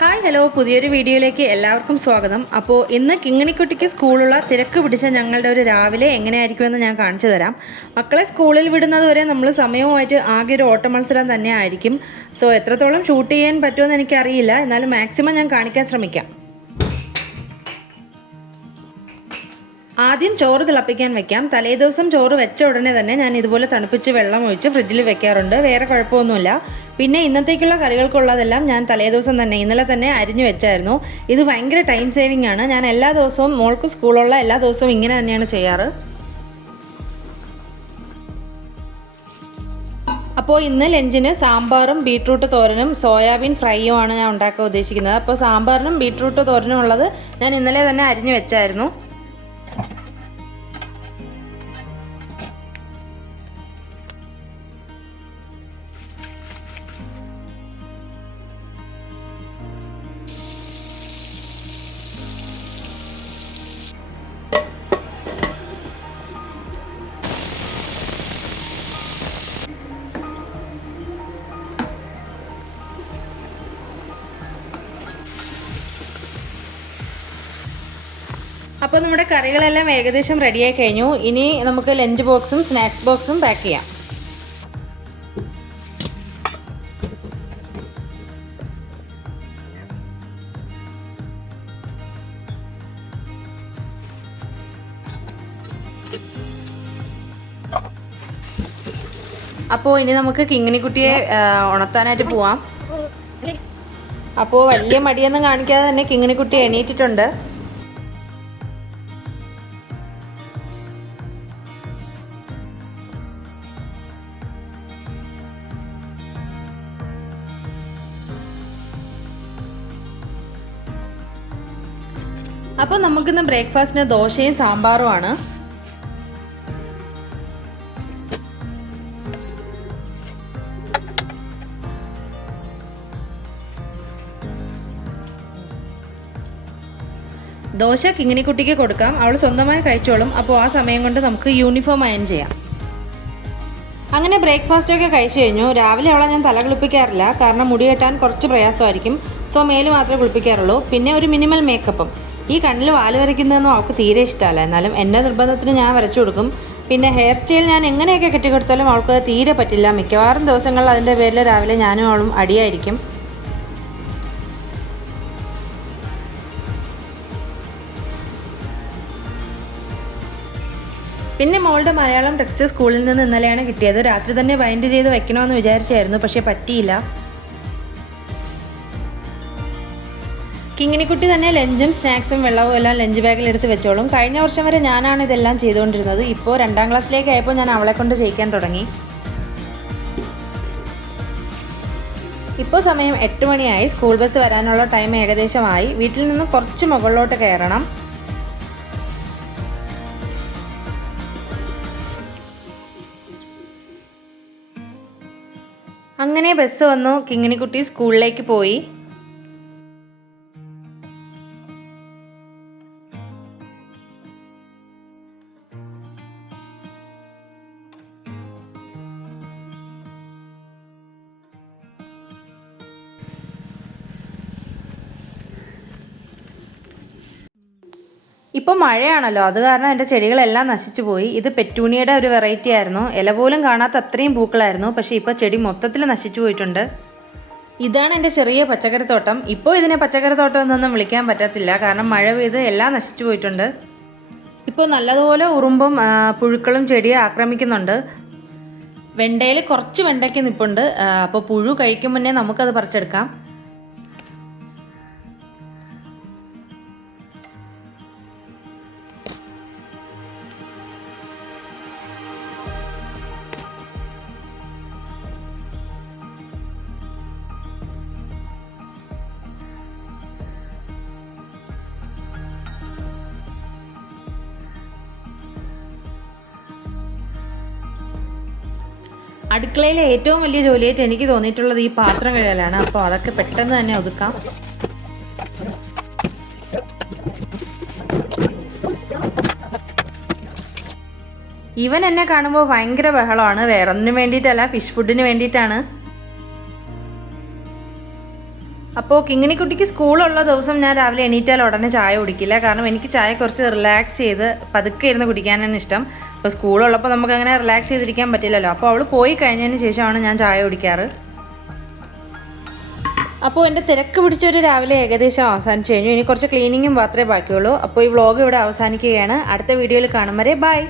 Hi hello, പുതിയൊരു വീഡിയോയിലേക്ക് എല്ലാവർക്കും സ്വാഗതം. അപ്പോൾ ഇന്ന് കിങ്ങിണിക്കുട്ടിക്ക് സ്കൂളുള്ള തിരക്ക് പിടിച്ച ഞങ്ങളുടെ ഒരു രാവിലെ എങ്ങനെയായിരിക്കുമെന്ന് ഞാൻ കാണിച്ചു തരാം. മക്കളെ സ്കൂളിൽ വിടുന്നത് വരെ നമ്മൾ സമയവുമായിട്ട് ആകെ ഒരു ഓട്ട മത്സരം തന്നെ ആയിരിക്കും. സോ എത്രത്തോളം ഷൂട്ട് ചെയ്യാൻ പറ്റുമെന്ന് എനിക്കറിയില്ല, എന്നാലും മാക്സിമം ഞാൻ കാണിക്കാൻ ശ്രമിക്കാം. ആദ്യം ചോറ് തിളപ്പിക്കാൻ വെക്കാം. തലേദിവസം ചോറ് വെച്ച ഉടനെ തന്നെ ഞാൻ ഇതുപോലെ തണുപ്പിച്ച് വെള്ളം ഒഴിച്ച് ഫ്രിഡ്ജിൽ വെക്കാറുണ്ട്. വേറെ കുഴപ്പമൊന്നുമില്ല. പിന്നെ ഇന്നത്തേക്കുള്ള കറികൾക്കുള്ളതെല്ലാം ഞാൻ തലേദിവസം തന്നെ ഇന്നലെ തന്നെ അരിഞ്ഞു വെച്ചായിരുന്നു. ഇത് ഭയങ്കര ടൈം സേവിംഗ് ആണ്. ഞാൻ എല്ലാ ദിവസവും മോൾക്ക് സ്കൂളുള്ള എല്ലാ ദിവസവും ഇങ്ങനെ തന്നെയാണ് ചെയ്യാറ്. അപ്പോൾ ഇന്ന് ലഞ്ചിന് സാമ്പാറും ബീട്രൂട്ട് തോരനും സോയാബീൻ ഫ്രൈയും ആണ് ഞാൻ ഉണ്ടാക്കാൻ ഉദ്ദേശിക്കുന്നത്. അപ്പോൾ സാമ്പാറിനും ബീട്രൂട്ട് തോരനും ഉള്ളത് ഞാൻ ഇന്നലെ തന്നെ അരിഞ്ഞു വെച്ചായിരുന്നു. അപ്പോൾ നമ്മുടെ കറികളെല്ലാം ഏകദേശം റെഡിയായി കഴിഞ്ഞു. ഇനി നമുക്ക് ലഞ്ച് ബോക്സും സ്നാക്സ് ബോക്സും പാക്ക് ചെയ്യാം. അപ്പോൾ ഇനി നമുക്ക് കിങ്ങിണിക്കുട്ടിയെ ഉണർത്താനായിട്ട് പോവാം. അപ്പോൾ വലിയ മടിയൊന്നും കാണിക്കാതെ തന്നെ കിങ്ങിണിക്കുട്ടി എണീറ്റിട്ടുണ്ട്. അപ്പോൾ നമുക്കിന്ന് ബ്രേക്ക്ഫാസ്റ്റിന് ദോശയും സാമ്പാറുമാണ്. ദോശ കിങ്ങിണിക്കുട്ടിക്ക് കൊടുക്കാം, അവൾ സ്വന്തമായി കഴിച്ചോളും. അപ്പോൾ ആ സമയം കൊണ്ട് നമുക്ക് യൂണിഫോം അയൺ ചെയ്യാം. അങ്ങനെ ബ്രേക്ക്ഫാസ്റ്റൊക്കെ കഴിച്ചു കഴിഞ്ഞു. രാവിലെ അവളെ ഞാൻ തല കുളിപ്പിക്കാറില്ല, കാരണം മുടി കെട്ടാൻ കുറച്ച് പ്രയാസമായിരിക്കും. സോ മേല് മാത്രമേ കുളിപ്പിക്കാറുള്ളൂ. പിന്നെ ഒരു മിനിമൽ മേക്കപ്പും. ഈ കണ്ണിൽ വാല് വരയ്ക്കുന്നതൊന്നും അവൾക്ക് തീരെ ഇഷ്ടമല്ല. എന്നാലും എൻ്റെ നിർബന്ധത്തിന് ഞാൻ വരച്ചു കൊടുക്കും. പിന്നെ ഹെയർ സ്റ്റൈൽ ഞാൻ എങ്ങനെയൊക്കെ കെട്ടിക്കൊടുത്താലും അവൾക്ക് തീരെ പറ്റില്ല. മിക്കവാറും ദിവസങ്ങളിൽ അതിൻ്റെ പേരിൽ രാവിലെ ഞാനും അവളും അടിയായിരിക്കും. പിന്നെ മോളുടെ മലയാളം ടെക്സ്റ്റ് സ്കൂളിൽ നിന്ന് ഇന്നലെയാണ് കിട്ടിയത്. രാത്രി തന്നെ ബൈൻഡ് ചെയ്ത് വെക്കണമെന്ന് വിചാരിച്ചായിരുന്നു, പക്ഷേ പറ്റിയില്ല. കിങ്ങിണിക്കുട്ടി തന്നെ ലഞ്ചും സ്നാക്സും വെള്ളവും എല്ലാം ലഞ്ച് ബാഗിൽ എടുത്ത് വെച്ചോളും. കഴിഞ്ഞ വർഷം വരെ ഞാനാണ് ഇതെല്ലാം ചെയ്തുകൊണ്ടിരുന്നത്. ഇപ്പോൾ 2ാം ക്ലാസ്സിലേക്ക് ആയപ്പോൾ ഞാൻ അവളെ കൊണ്ട് ചെയ്യിക്കാൻ തുടങ്ങി. ഇപ്പോൾ സമയം 8 മണിയായി. സ്കൂൾ ബസ് വരാനുള്ള ടൈം ഏകദേശമായി. വീട്ടിൽ നിന്ന് കുറച്ച് മുകളിലോട്ട് കയറണം. അങ്ങനെ ബസ് വന്നു. കിങ്ങിണിക്കുട്ടി സ്കൂളിലേക്ക് പോയി. ഇപ്പോൾ മഴയാണല്ലോ, അത് കാരണം എൻ്റെ ചെടികളെല്ലാം നശിച്ചു പോയി. ഇത് പെറ്റൂണിയുടെ ഒരു വെറൈറ്റി ആയിരുന്നു. ഇല പോലും കാണാത്ത അത്രയും പൂക്കളായിരുന്നു. പക്ഷേ ഇപ്പോൾ ചെടി മൊത്തത്തിൽ നശിച്ചു പോയിട്ടുണ്ട്. ഇതാണ് എൻ്റെ ചെറിയ പച്ചക്കറിത്തോട്ടം. ഇപ്പോൾ ഇതിനെ പച്ചക്കറിത്തോട്ടം എന്നൊന്നും വിളിക്കാൻ പറ്റത്തില്ല, കാരണം മഴ പെയ്ത് എല്ലാം നശിച്ചു പോയിട്ടുണ്ട്. ഇപ്പോൾ നല്ലതുപോലെ ഉറുമ്പും പുഴുക്കളും ചെടിയെ ആക്രമിക്കുന്നുണ്ട്. വെണ്ടയിൽ കുറച്ച് വെണ്ടയ്ക്ക് നിൽപ്പുണ്ട്. അപ്പോൾ പുഴു കഴിക്കും മുന്നേ നമുക്കത് പറിച്ചെടുക്കാം. അടുക്കളയിലെ ഏറ്റവും വലിയ ജോലിയായിട്ട് എനിക്ക് തോന്നിയിട്ടുള്ളത് ഈ പാത്രം കഴുകലാണ്. അപ്പോൾ അതൊക്കെ പെട്ടെന്ന് തന്നെ ഒതുക്കാം. ഇവൻ എന്നെ കാണുമ്പോൾ ഭയങ്കര ബഹളമാണ്. വേറൊന്നിനും വേണ്ടിയിട്ടല്ല, ഫിഷ് ഫുഡിന് വേണ്ടിയിട്ടാണ്. അപ്പോൾ കിങ്ങിണിക്കുട്ടിക്ക് സ്കൂളുള്ള ദിവസം ഞാൻ രാവിലെ എണീറ്റാൽ ഉടനെ ചായ കുടിക്കില്ല. കാരണം എനിക്ക് ചായ കുറച്ച് റിലാക്സ് ചെയ്ത് പതുക്കെ ഇരുന്ന് കുടിക്കാനാണ് ഇഷ്ടം. അപ്പോൾ സ്കൂളുള്ളപ്പോൾ നമുക്കങ്ങനെ റിലാക്സ് ചെയ്തിരിക്കാൻ പറ്റില്ലല്ലോ. അപ്പോൾ അവൾ പോയി കഴിഞ്ഞതിന് ശേഷമാണ് ഞാൻ ചായ കുടിക്കാറ്. അപ്പോൾ എൻ്റെ തിരക്ക് പിടിച്ചൊരു രാവിലെ ഏകദേശം അവസാനിച്ച് കഴിഞ്ഞു. ഇനി കുറച്ച് ക്ലീനിങ്ങും മാത്രമേ ബാക്കിയുള്ളൂ. അപ്പോൾ ഈ വ്ളോഗ് ഇവിടെ അവസാനിക്കുകയാണ്. അടുത്ത വീഡിയോയിൽ കാണും വരെ ബൈ.